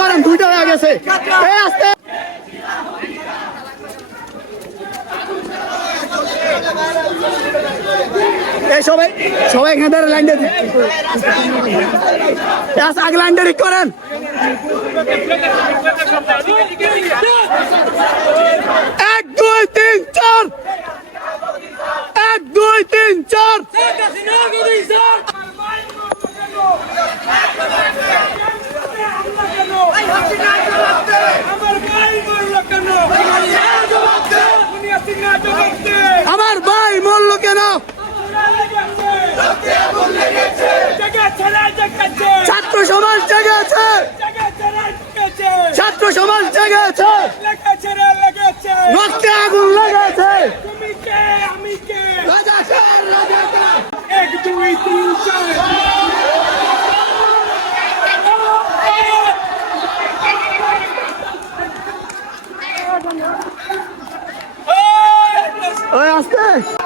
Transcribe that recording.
করেন, দুইটা হয়ে গেছে। সবাই সবাই এখানে দাঁড়া লাইন দিয়ে আগে লাইনটা ঠিক করেন। এক, দুই, তিন চার এক দুই তিন চার আমার ভাই মরলো কেন ছাত্র সমাজ জেগে আছে ছাত্র সমাজ জেগে আছে রক্তে আগুন লেগেছে। এক দুই তিন চার। আসতে।